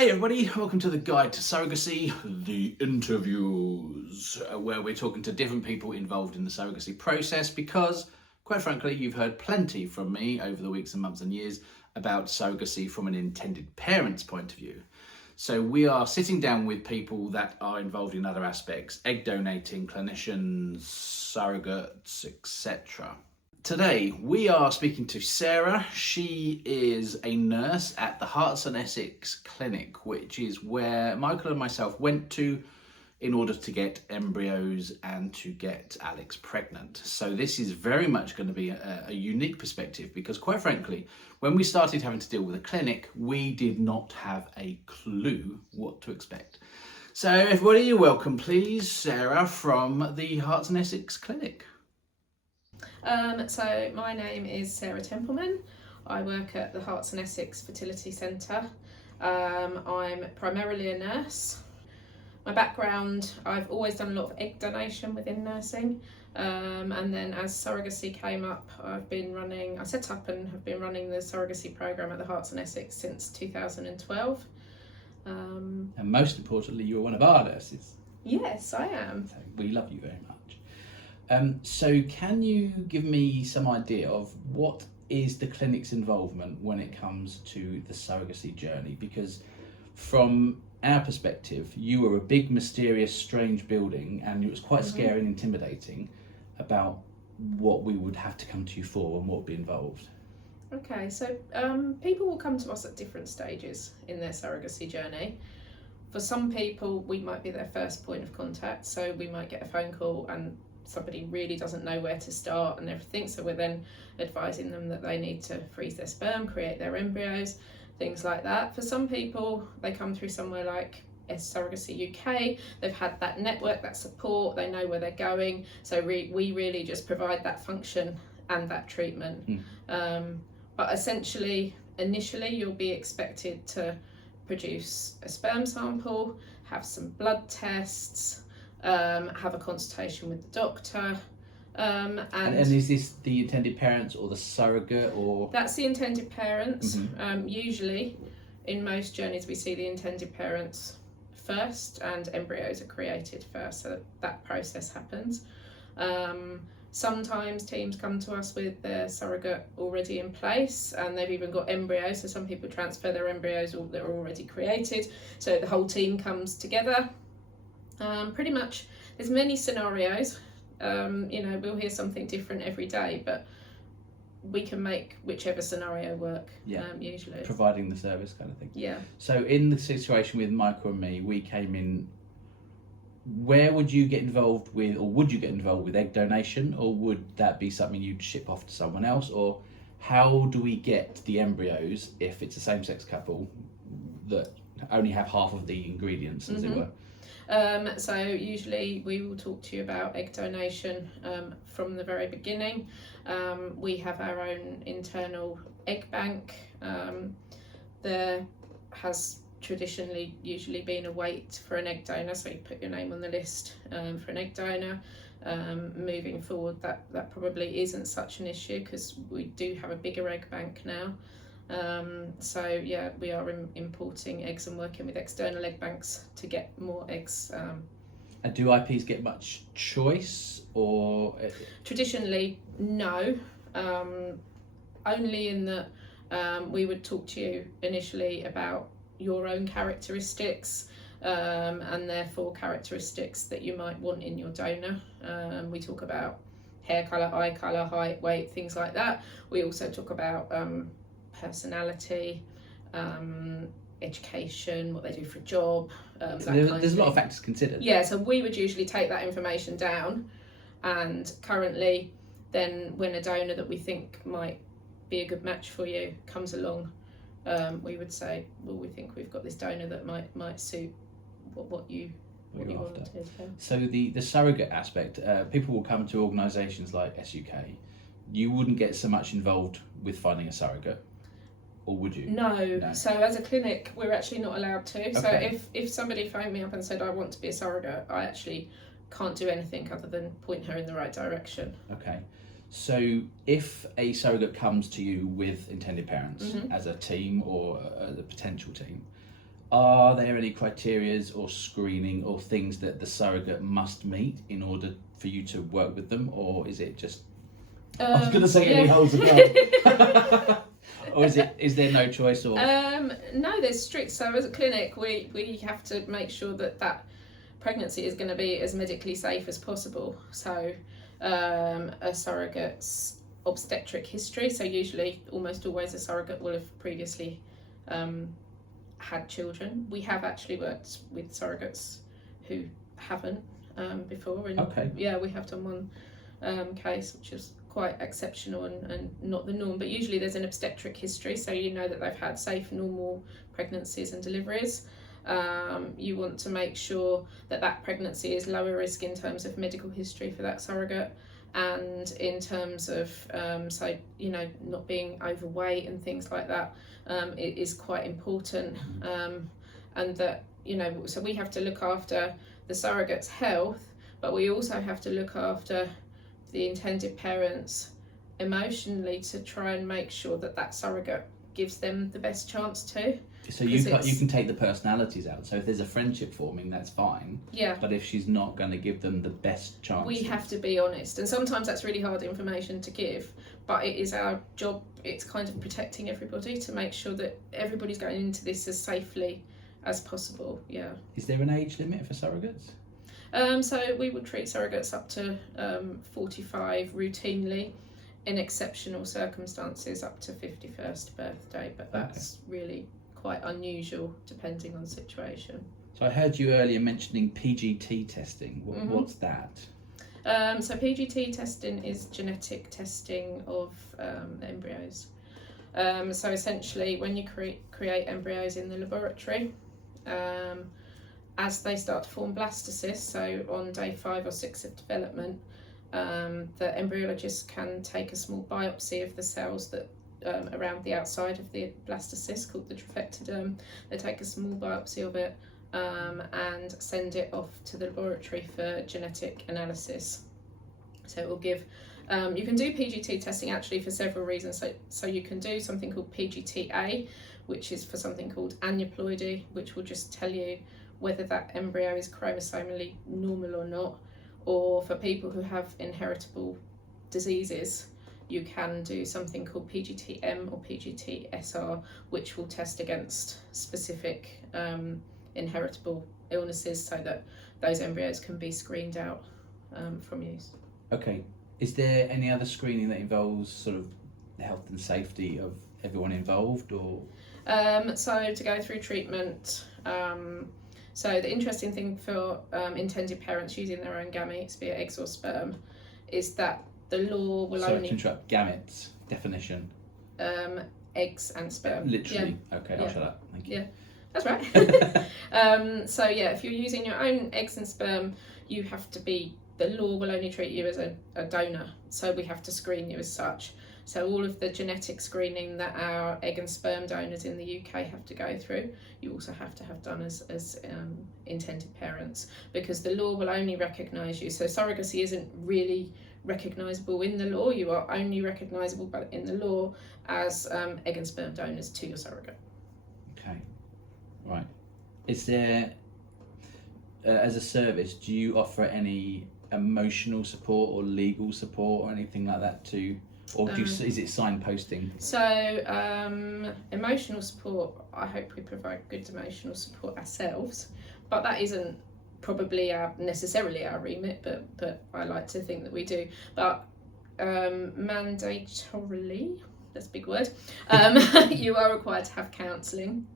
Hey everybody, welcome to the Guide to Surrogacy, the interviews, where we're talking to different people involved in the surrogacy process because, quite frankly, you've heard plenty from me over the weeks and months and years about surrogacy from an intended parent's point of view. So we are sitting down with people that are involved in other aspects, egg donating, clinicians, surrogates, etc. Today, we are speaking to Sarah. She is a nurse at the Herts and Essex Clinic, which is where Michael and myself went to in order to get embryos and to get Alex pregnant. So this is very much going to be a unique perspective because, quite frankly, when we started having to deal with a clinic, we did not have a clue what to expect. So everybody, you're welcome, please. Sarah from the Herts and Essex Clinic. So my name is Sarah Templeman. I work at the Herts and Essex Fertility Centre. I'm primarily a nurse. My background, I've always done a lot of egg donation within nursing, and then as surrogacy came up, I set up and have been running the surrogacy programme at the Herts and Essex since 2012. And most importantly, you're one of our nurses. Yes, I am. So we love you very much. So can you give me some idea of what is the clinic's involvement when it comes to the surrogacy journey? Because from our perspective, you were a big, mysterious, strange building, and it was quite scary and intimidating about what we would have to come to you for and what would be involved. Okay, so people will come to us at different stages in their surrogacy journey. For some people, we might be their first point of contact, so we might get a phone call and somebody really doesn't know where to start and everything, so we're then advising them that they need to freeze their sperm, create their embryos, things like that. For some people, they come through somewhere like Surrogacy UK, they've had that network, that support, they know where they're going, so we really just provide that function and that treatment. But essentially, initially, you'll be expected to produce a sperm sample, have some blood tests, have a consultation with the doctor, and is this the intended parents or the surrogate, or that's the intended parents? Usually in most journeys we see the intended parents first and embryos are created first, so that process happens. Sometimes teams come to us with their surrogate already in place and they've even got embryos, so some people transfer their embryos that are already created, so the whole team comes together. Pretty much, there's many scenarios. We'll hear something different every day, but we can make whichever scenario work. Usually providing the service kind of thing. Yeah. So in the situation with Michael and me, we came in. Where would you get involved with, or would you get involved with egg donation, or would that be something you'd ship off to someone else, or how do we get the embryos if it's a same-sex couple that only have half of the ingredients, as it were? So usually we will talk to you about egg donation from the very beginning. We have our own internal egg bank. There has traditionally usually been a wait for an egg donor, so you put your name on the list for an egg donor. Moving forward, that probably isn't such an issue because we do have a bigger egg bank now. So yeah, we are importing eggs and working with external egg banks to get more eggs. And do IPs get much choice, or traditionally no, only in that we would talk to you initially about your own characteristics and therefore characteristics that you might want in your donor. We talk about hair colour, eye colour, height, weight, things like that. We also talk about personality, education, what they do for a job. So there's a lot of factors considered. Yeah, so we would usually take that information down, and currently then when a donor that we think might be a good match for you comes along, we would say, well, we think we've got this donor that might suit what you wanted. Yeah. So the surrogate aspect, people will come to organisations like SUK. You wouldn't get so much involved with finding a surrogate, or would you? No. So as a clinic, we're actually not allowed to. Okay. So if somebody phoned me up and said I want to be a surrogate, I actually can't do anything other than point her in the right direction. Okay. So if a surrogate comes to you with intended parents as a team or as a potential team, Are there any criterias or screening or things that the surrogate must meet in order for you to work with them, or is it just? I was going to say any holes above. Or is there no choice? Or no, there's strict. So as a clinic, we have to make sure that pregnancy is going to be as medically safe as possible. So a surrogate's obstetric history. So usually, almost always, a surrogate will have previously had children. We have actually worked with surrogates who haven't before. And okay. Yeah, we have done one case which is quite exceptional and not the norm, but usually there's an obstetric history, so you know that they've had safe, normal pregnancies and deliveries. You want to make sure that pregnancy is lower risk in terms of medical history for that surrogate, and in terms of so you know, not being overweight and things like that. It is quite important, and that, you know, so we have to look after the surrogate's health, but we also have to look after the intended parents emotionally to try and make sure that surrogate gives them the best chance to. So you can take the personalities out. So if there's a friendship forming, that's fine. Yeah. But if she's not going to give them the best chance, we have to be honest, and sometimes that's really hard information to give. But it is our job. It's kind of protecting everybody to make sure that everybody's going into this as safely as possible. Yeah. Is there an age limit for surrogates? So we would treat surrogates up to 45 routinely, in exceptional circumstances up to 51st birthday, but that's really quite unusual depending on the situation. So I heard you earlier mentioning PGT testing. What's that? So PGT testing is genetic testing of embryos. So essentially, when you create embryos in the laboratory, as they start to form blastocysts, so on day 5 or 6 of development, the embryologist can take a small biopsy of the cells that around the outside of the blastocyst, called the trophectoderm. They take a small biopsy of it and send it off to the laboratory for genetic analysis. So it will give, you can do PGT testing actually for several reasons. So you can do something called PGT-A, which is for something called aneuploidy, which will just tell you whether that embryo is chromosomally normal or not. Or for people who have inheritable diseases, you can do something called PGT-M or PGT-SR, which will test against specific inheritable illnesses, so that those embryos can be screened out from use. Okay. Is there any other screening that involves sort of the health and safety of everyone involved, or? So to go through treatment, so the interesting thing for intended parents using their own gametes, be it eggs or sperm, is that the law will Sorry only... to interrupt, gametes, definition. Eggs and sperm. Literally. Yeah. Okay, I'll shut up. Thank you. Yeah, that's right. So yeah, if you're using your own eggs and sperm, you have to be... The law will only treat you as a donor, so we have to screen you as such. So all of the genetic screening that our egg and sperm donors in the UK have to go through, you also have to have done as intended parents, because the law will only recognise you. So surrogacy isn't really recognisable in the law. You are only recognisable in the law as egg and sperm donors to your surrogate. Okay, right. Is there, as a service, do you offer any emotional support or legal support or anything like that to... Or is it signposting? So emotional support, I hope we provide good emotional support ourselves, but that isn't probably necessarily our remit, but I like to think that we do. But mandatorily, that's a big word, you are required to have counselling.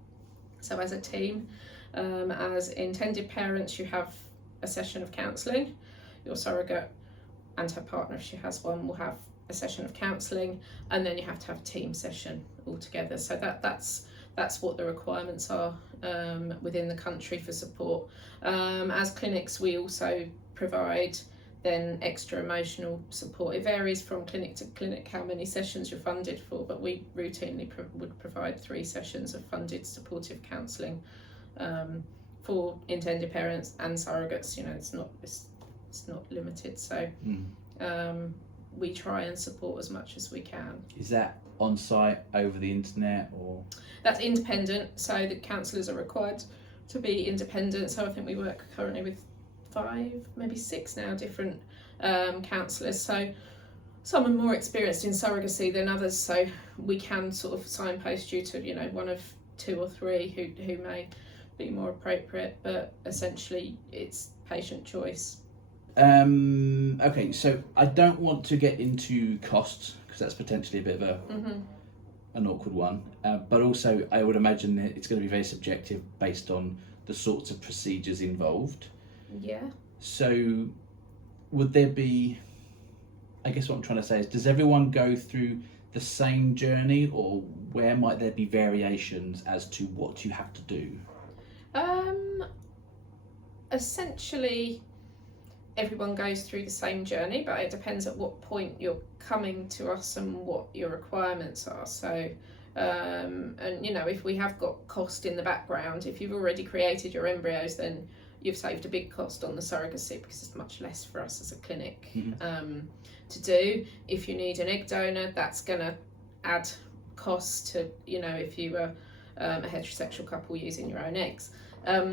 So as a team, as intended parents, you have a session of counselling. Your surrogate and her partner, if she has one, will have a session of counselling, and then you have to have a team session altogether. So that's what the requirements are within the country for support. As clinics, we also provide then extra emotional support. It varies from clinic to clinic how many sessions you're funded for, but we routinely would provide 3 sessions of funded supportive counselling for intended parents and surrogates. You know, it's not limited. So we try and support as much as we can. Is that on site, over the internet, or? That's independent, so the counsellors are required to be independent. So I think we work currently with 5, maybe 6 now different counsellors. So some are more experienced in surrogacy than others, so we can sort of signpost you to, you know, one of 2 or 3 who may be more appropriate, but essentially it's patient choice. Okay, so I don't want to get into costs because that's potentially a bit of an awkward one, but also I would imagine that it's going to be very subjective based on the sorts of procedures involved. Yeah. So would there be, I guess what I'm trying to say is, does everyone go through the same journey, or where might there be variations as to what you have to do? Essentially everyone goes through the same journey, but it depends at what point you're coming to us and what your requirements are. So and you know, if we have got cost in the background, if you've already created your embryos, then you've saved a big cost on the surrogacy because it's much less for us as a clinic to do. If you need an egg donor, that's going to add cost to, you know, if you were a heterosexual couple using your own eggs.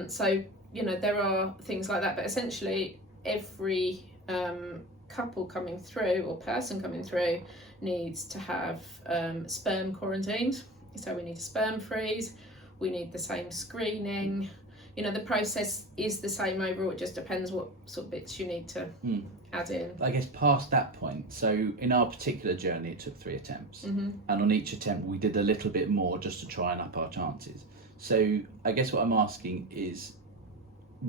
So, you know, there are things like that, but essentially every couple coming through or person coming through needs to have sperm quarantined. So we need a sperm freeze, we need the same screening. You know, the process is the same overall, it just depends what sort of bits you need to add in. I guess past that point, so in our particular journey it took 3 attempts, and on each attempt we did a little bit more just to try and up our chances. So I guess what I'm asking is,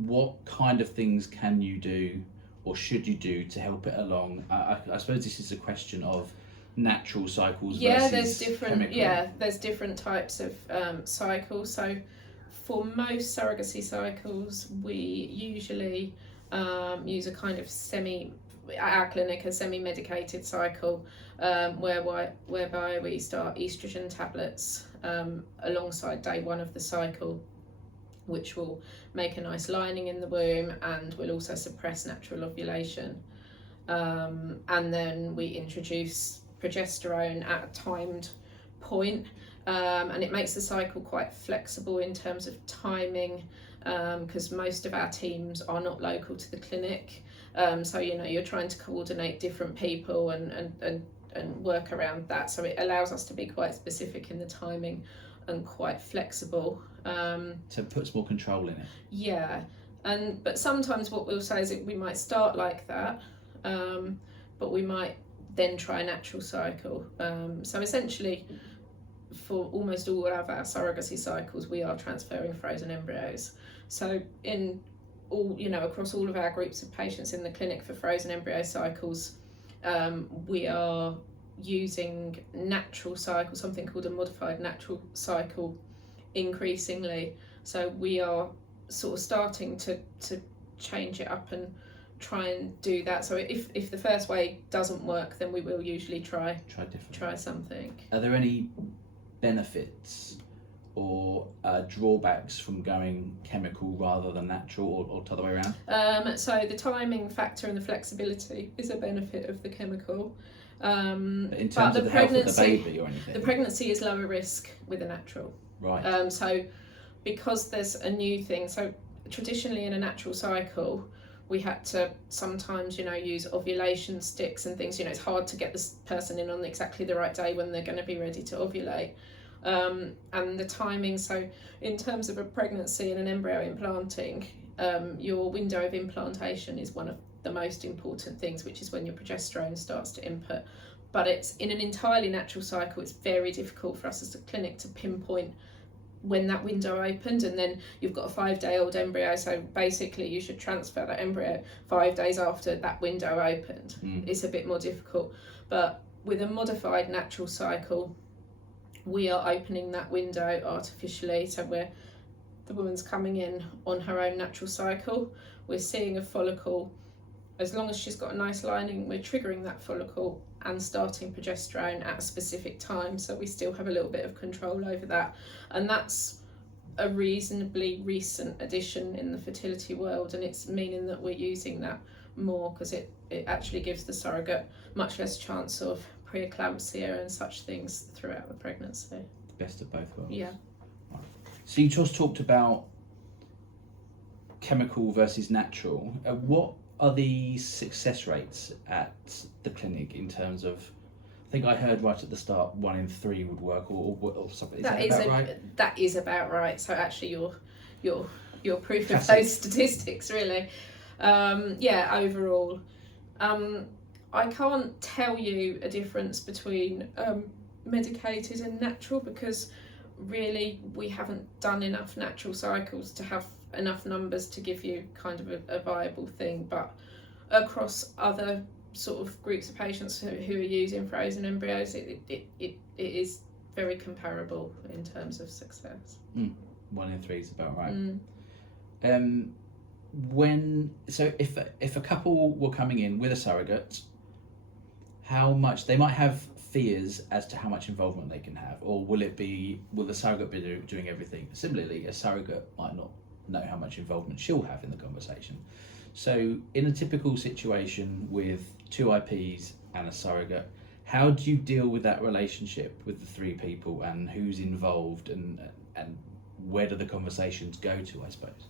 what kind of things can you do or should you do to help it along? I suppose this is a question of natural cycles versus chemical. There's different types of cycles. So for most surrogacy cycles, we usually use a kind of at our clinic, a semi-medicated cycle, whereby we start estrogen tablets alongside day 1 of the cycle, which will make a nice lining in the womb and will also suppress natural ovulation. And then we introduce progesterone at a timed point, and it makes the cycle quite flexible in terms of timing, because most of our teams are not local to the clinic. So, you know, you're trying to coordinate different people and work around that. So it allows us to be quite specific in the timing and quite flexible. So it puts more control in it. Yeah, but sometimes what we'll say is that we might start like that, but we might then try a natural cycle. So essentially, for almost all of our surrogacy cycles, we are transferring frozen embryos. So in all, you know, across all of our groups of patients in the clinic for frozen embryo cycles, we are using natural cycle, something called a modified natural cycle, increasingly. So we are sort of starting to change it up and try and do that. So if the first way doesn't work, then we will usually try something. Are there any benefits or drawbacks from going chemical rather than natural, or the other way around? So the timing factor and the flexibility is a benefit of the chemical. But in terms of the health of the baby or anything? The pregnancy is lower risk with a natural. Right. So because there's a new thing, so traditionally in a natural cycle, we had to sometimes, you know, use ovulation sticks and things. You know, it's hard to get this person in on exactly the right day when they're going to be ready to ovulate. And the timing, so in terms of a pregnancy and an embryo implanting, your window of implantation is one of the most important things, which is when your progesterone starts to input. But it's in an entirely natural cycle, it's very difficult for us as a clinic to pinpoint when that window opened, and then you've got a 5-day-old embryo, so basically you should transfer that embryo 5 days after that window opened. It's a bit more difficult, but with a modified natural cycle, we are opening that window artificially. So the woman's coming in on her own natural cycle, we're seeing a follicle. As long as she's got a nice lining, we're triggering that follicle and starting progesterone at a specific time, so we still have a little bit of control over that. And that's a reasonably recent addition in the fertility world, and it's meaning that we're using that more, because it actually gives the surrogate much less chance of preeclampsia and such things throughout the pregnancy. Best of both worlds. Yeah. Right. So you just talked about chemical versus natural. What are the success rates at the clinic in terms of, I think I heard right at the start 1 in 3 would work, or something. Is that about right? That is about right. So actually your proof of Classic. those statistics, really. Overall. I can't tell you a difference between medicated and natural, because really we haven't done enough natural cycles to have enough numbers to give you kind of a viable thing. But across other sort of groups of patients who are using frozen embryos, it is very comparable in terms of success. 1 in 3 is about right. If a couple were coming in with a surrogate, how much they might have fears as to how much involvement they can have, or will the surrogate be doing everything? Similarly, a surrogate might not know how much involvement she'll have in the conversation. So in a typical situation with 2 IPs and a surrogate, how do you deal with that relationship with the 3 people, and who's involved, and where do the conversations go to, I suppose?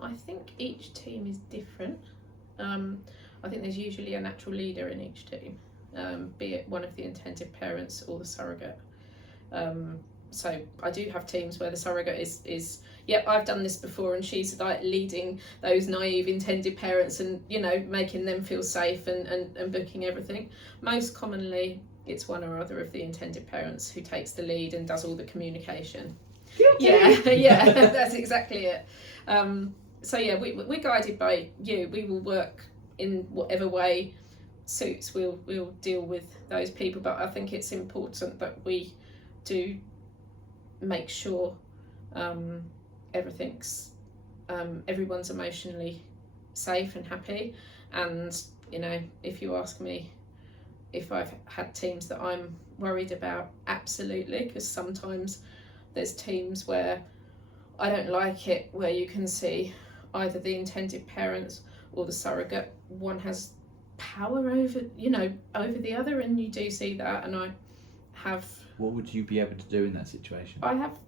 I think each team is different. I think there's usually a natural leader in each team, be it one of the intended parents or the surrogate. So I do have teams where the surrogate is I've done this before, and she's like leading those naive intended parents and, you know, making them feel safe and booking everything. Most commonly it's one or other of the intended parents who takes the lead and does all the communication. Yeah, that's exactly it. We're guided by you. We will work in whatever way suits. We'll deal with those people, but I think it's important that we do make sure everyone's emotionally safe and happy. And, you know, if you ask me if I've had teams that I'm worried about, absolutely, because sometimes there's teams where I don't like it, where you can see either the intended parents or the surrogate, one has power over the other, and you do see that. And I have... What would you be able to do in that situation? I have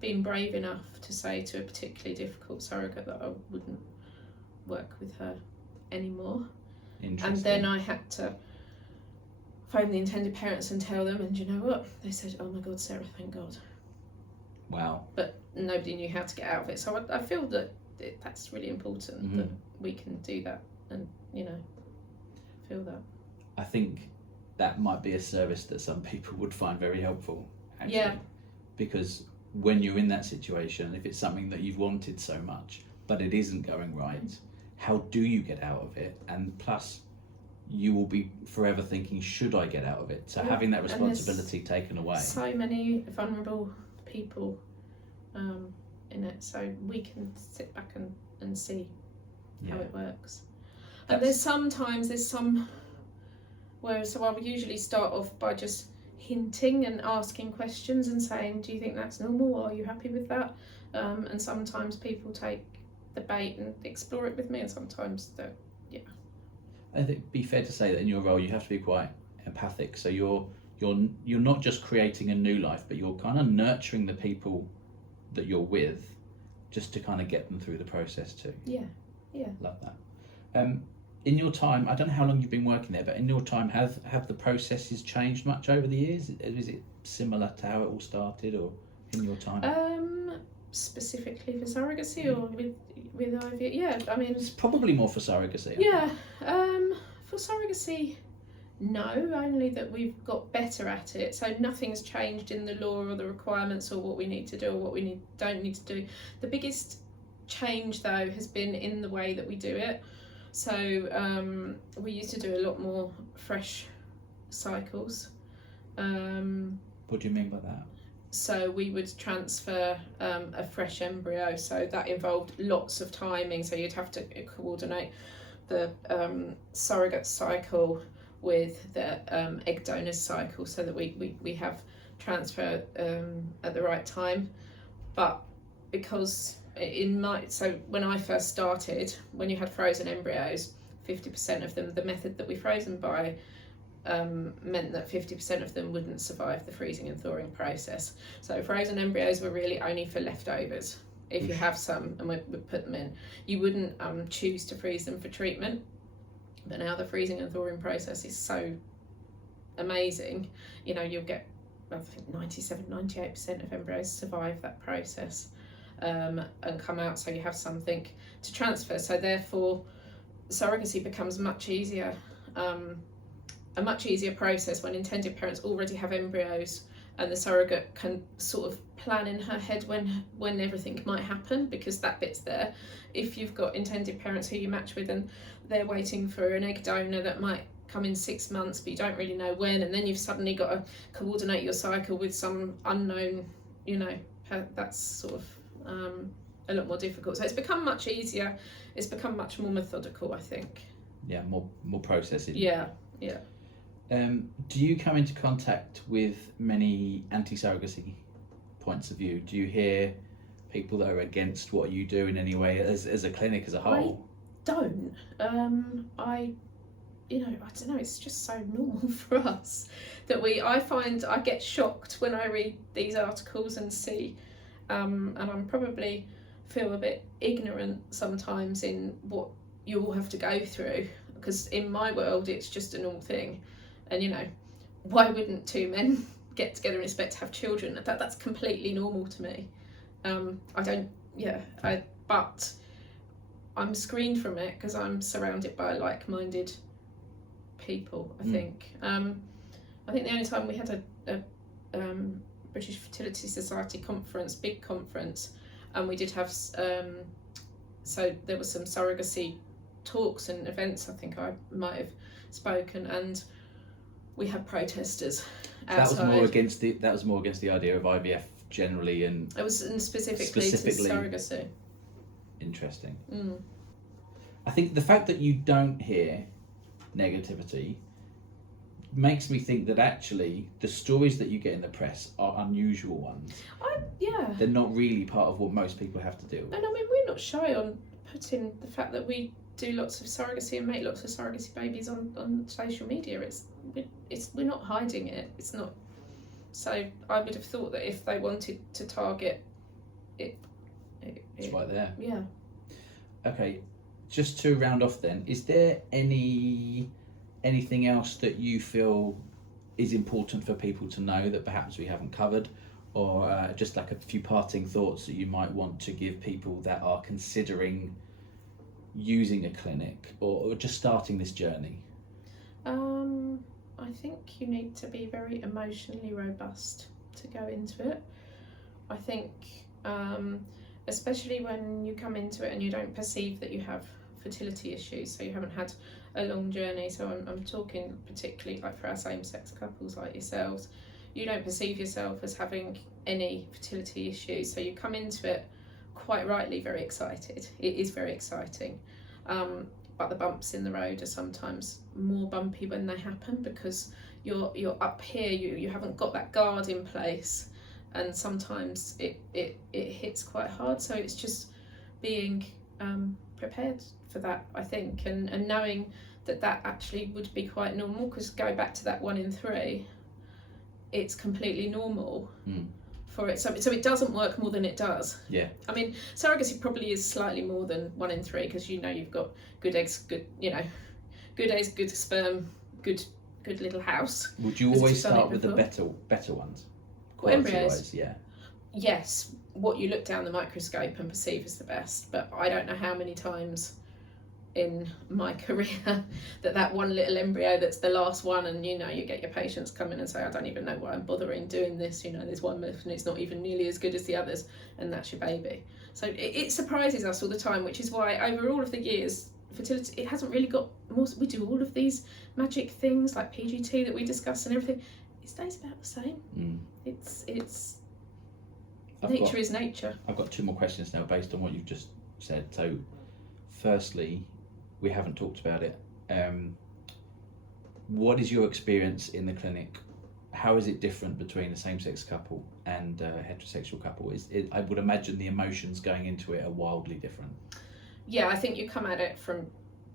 been brave enough to say to a particularly difficult surrogate that I wouldn't work with her anymore. And then I had to phone the intended parents and tell them, and you know what? They said, "Oh my God, Sarah, thank God." Wow. But nobody knew how to get out of it. So I feel that that's really important, that we can do that and, you know, feel that. I think that might be a service that some people would find very helpful, actually. Yeah. Because when you're in that situation, if it's something that you've wanted so much, but it isn't going right, how do you get out of it? And plus, you will be forever thinking, should I get out of it? So having that responsibility taken away. So many vulnerable people in it, so we can sit back and see how it works. And there's some where, so I'll usually start off by just hinting and asking questions and saying, do you think that's normal? Are you happy with that? And sometimes people take the bait and explore it with me, and sometimes I think it'd be fair to say that in your role you have to be quite empathic. So you're not just creating a new life, but you're kind of nurturing the people that you're with, just to kind of get them through the process too. Yeah. Love that. In your time, I don't know how long you've been working there, but in your time, have the processes changed much over the years? Is it similar to how it all started, or in your time? Specifically for surrogacy or with IVF? Yeah, I mean, it's probably more for surrogacy. Yeah, for surrogacy, no, only that we've got better at it. So nothing's changed in the law or the requirements or what we need to do or what we don't need to do. The biggest change, though, has been in the way that we do it. So we used to do a lot more fresh cycles. What do you mean by that? So we would transfer a fresh embryo, so that involved lots of timing. So you'd have to coordinate the surrogate cycle with the egg donor's cycle, so that we have transfer at the right time. But because So when I first started, when you had frozen embryos, 50% of them, the method that we froze them by, meant that 50% of them wouldn't survive the freezing and thawing process. So frozen embryos were really only for leftovers. If you have some and we put them in, you wouldn't choose to freeze them for treatment. But now the freezing and thawing process is so amazing, you know, you'll get, I think 97-98% of embryos survive that process and come out, so you have something to transfer. So therefore surrogacy becomes much easier, a much easier process when intended parents already have embryos, and the surrogate can sort of plan in her head when everything might happen, because that bit's there. If you've got intended parents who you match with and they're waiting for an egg donor that might come in 6 months, but you don't really know when, and then you've suddenly got to coordinate your cycle with some unknown, you know, that's sort of a lot more difficult. So it's become much easier, it's become much more methodical, I think. Yeah, more processing. Yeah. Do you come into contact with many anti-surrogacy points of view? Do you hear people that are against what you do in any way as a clinic as a whole? I don't. I don't know, it's just so normal for us that I get shocked when I read these articles and see, and I'm probably feel a bit ignorant sometimes in what you all have to go through, because in my world it's just a normal thing. And you know, why wouldn't two men get together and expect to have children? That's completely normal to me. But I'm screened from it because I'm surrounded by like-minded people, I think. I think the only time we had a British Fertility Society conference, big conference, and we did have, so there were some surrogacy talks and events, I think I might have spoken, and we had protesters outside. That was more against the idea of IVF generally, and it was specifically to surrogacy. Interesting. I think the fact that you don't hear negativity makes me think that actually the stories that you get in the press are unusual ones. They're not really part of what most people have to deal with. And I mean, we're not shy on putting the fact that we do lots of surrogacy and make lots of surrogacy babies on social media. We're not hiding it. It's not. So I would have thought that if they wanted to target it, it's right there. Yeah. Okay, just to round off then, is there anything else that you feel is important for people to know that perhaps we haven't covered, or just like a few parting thoughts that you might want to give people that are considering using a clinic or just starting this journey? I think you need to be very emotionally robust to go into it. I think especially when you come into it and you don't perceive that you have fertility issues, so you haven't had a long journey. So I'm talking particularly like for our same-sex couples like yourselves, you don't perceive yourself as having any fertility issues, so you come into it quite rightly very excited. It is very exciting, but the bumps in the road are sometimes more bumpy when they happen, because you're up here, you haven't got that guard in place, and sometimes it hits quite hard. So it's just being prepared for that, I think, and knowing that actually would be quite normal, because go back to that 1 in 3, it's completely normal for it. So it doesn't work more than it does. Yeah. I mean, surrogacy probably is slightly more than 1 in 3, because you've got good eggs, good eggs, good sperm, good little house. Would you always start with the better ones? Embryos? Yeah. Yes, what you look down the microscope and perceive as the best, but I don't know how many times in my career that one little embryo that's the last one, and you get your patients come in and say, I don't even know why I'm bothering doing this, there's one myth and it's not even nearly as good as the others, and that's your baby. So it surprises us all the time, which is why over all of the years fertility, it hasn't really got more. We do all of these magic things like PGT that we discuss and everything, it stays about the same. It's nature is nature. I've got 2 more questions now based on what you've just said. So firstly, we haven't talked about it. What is your experience in the clinic? how is it different between a same-sex couple and a heterosexual couple? I would imagine the emotions going into it are wildly different. Yeah, I think you come at it from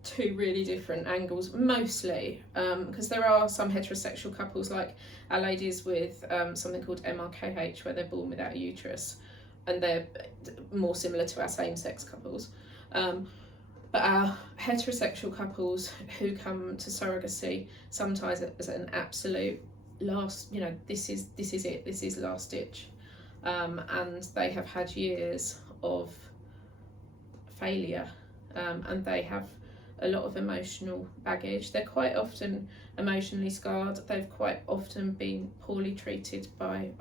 two really different angles, mostly, because there are some heterosexual couples, like our ladies with something called MRKH, where they're born without a uterus, and they're more similar to our same-sex couples. But our heterosexual couples who come to surrogacy sometimes as an absolute last, this is it, this is last ditch, and they have had years of failure, and they have a lot of emotional baggage. They're quite often emotionally scarred. They've quite often been poorly treated by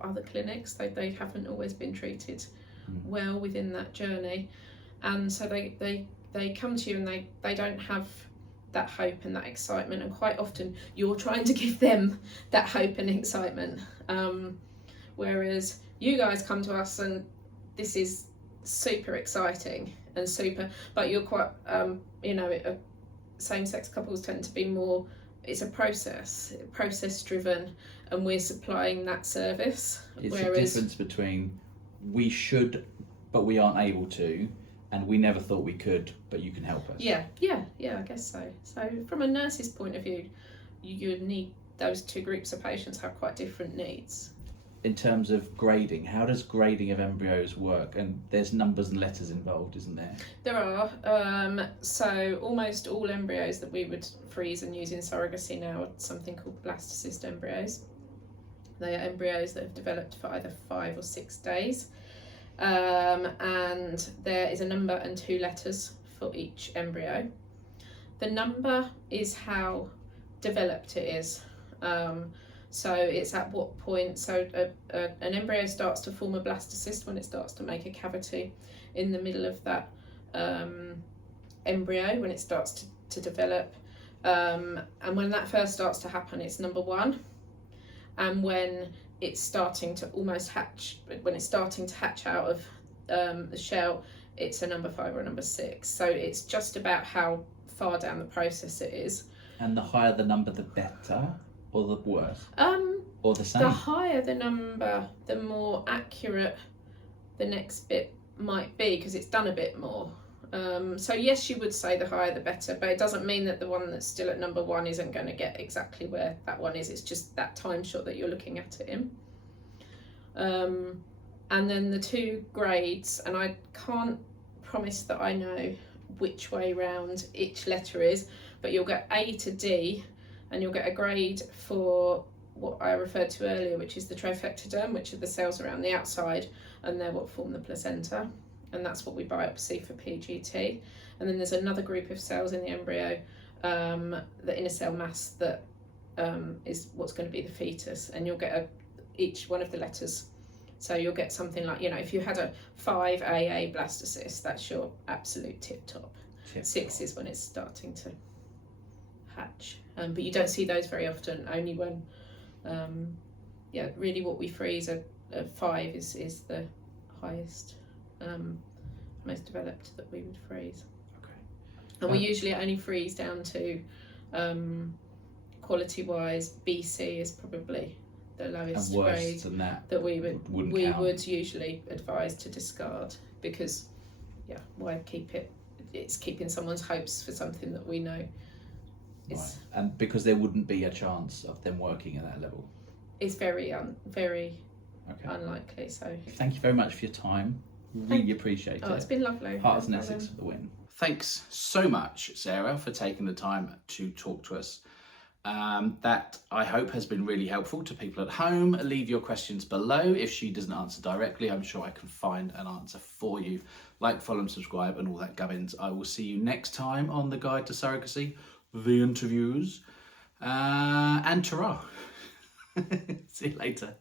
other clinics. They haven't always been treated well within that journey, and so they come to you and they don't have that hope and that excitement, and quite often you're trying to give them that hope and excitement, whereas you guys come to us and this is super exciting and super, but you're quite same-sex couples tend to be more, it's a process driven, and we're supplying that service. It's the difference between we should but we aren't able to, and we never thought we could but you can help us. Yeah, I guess so. So from a nurse's point of view, you would need, those two groups of patients have quite different needs. In terms of grading, how does grading of embryos work? And there's numbers and letters involved, isn't there? There are. So almost all embryos that we would freeze and use in surrogacy now are something called blastocyst embryos. They are embryos that have developed for either 5 or 6 days. And there is a number and 2 letters for each embryo. The number is how developed it is. So it's at what point, so an embryo starts to form a blastocyst when it starts to make a cavity in the middle of that embryo, when it starts to develop. And when that first starts to happen, it's number 1. And when it's starting to almost hatch, when it's starting to hatch out of the shell, it's a number 5 or a number 6. So it's just about how far down the process it is. And the higher the number, the better? Or the worse? Or the same? The higher the number, the more accurate the next bit might be, because it's done a bit more. So yes, you would say the higher the better, but it doesn't mean that the one that's still at number 1 isn't going to get exactly where that one is. It's just that time shot that you're looking at it in. And then the 2 grades, and I can't promise that I know which way round each letter is, but you'll get A to D, and you'll get a grade for what I referred to earlier, which is the trophectoderm, which are the cells around the outside, and they're what form the placenta, and that's what we biopsy for PGT. And then there's another group of cells in the embryo, the inner cell mass, that is what's going to be the fetus, and you'll get each one of the letters. So you'll get something like, if you had a 5AA blastocyst, that's your absolute tip top. 6 is when it's starting to hatch, but you don't see those very often, only when really what we freeze at 5 is the highest, most developed that we would freeze. Okay. And we usually only freeze down to quality wise, BC is probably the lowest and worse grade than that we count. Would usually advise to discard, because why keep it? It's keeping someone's hopes for something that we know is right. And because there wouldn't be a chance of them working at that level. It's very unlikely. So thank you very much for your time. Really appreciate it. It's been lovely. Hearts and Essex for the win. Thanks so much, Sarah, for taking the time to talk to us. That I hope has been really helpful to people at home. Leave your questions below. If she doesn't answer directly, I'm sure I can find an answer for you. Like, follow and subscribe and all that gubbins. I will see you next time on The Guide to Surrogacy, the interviews, and ta-ra. See you later.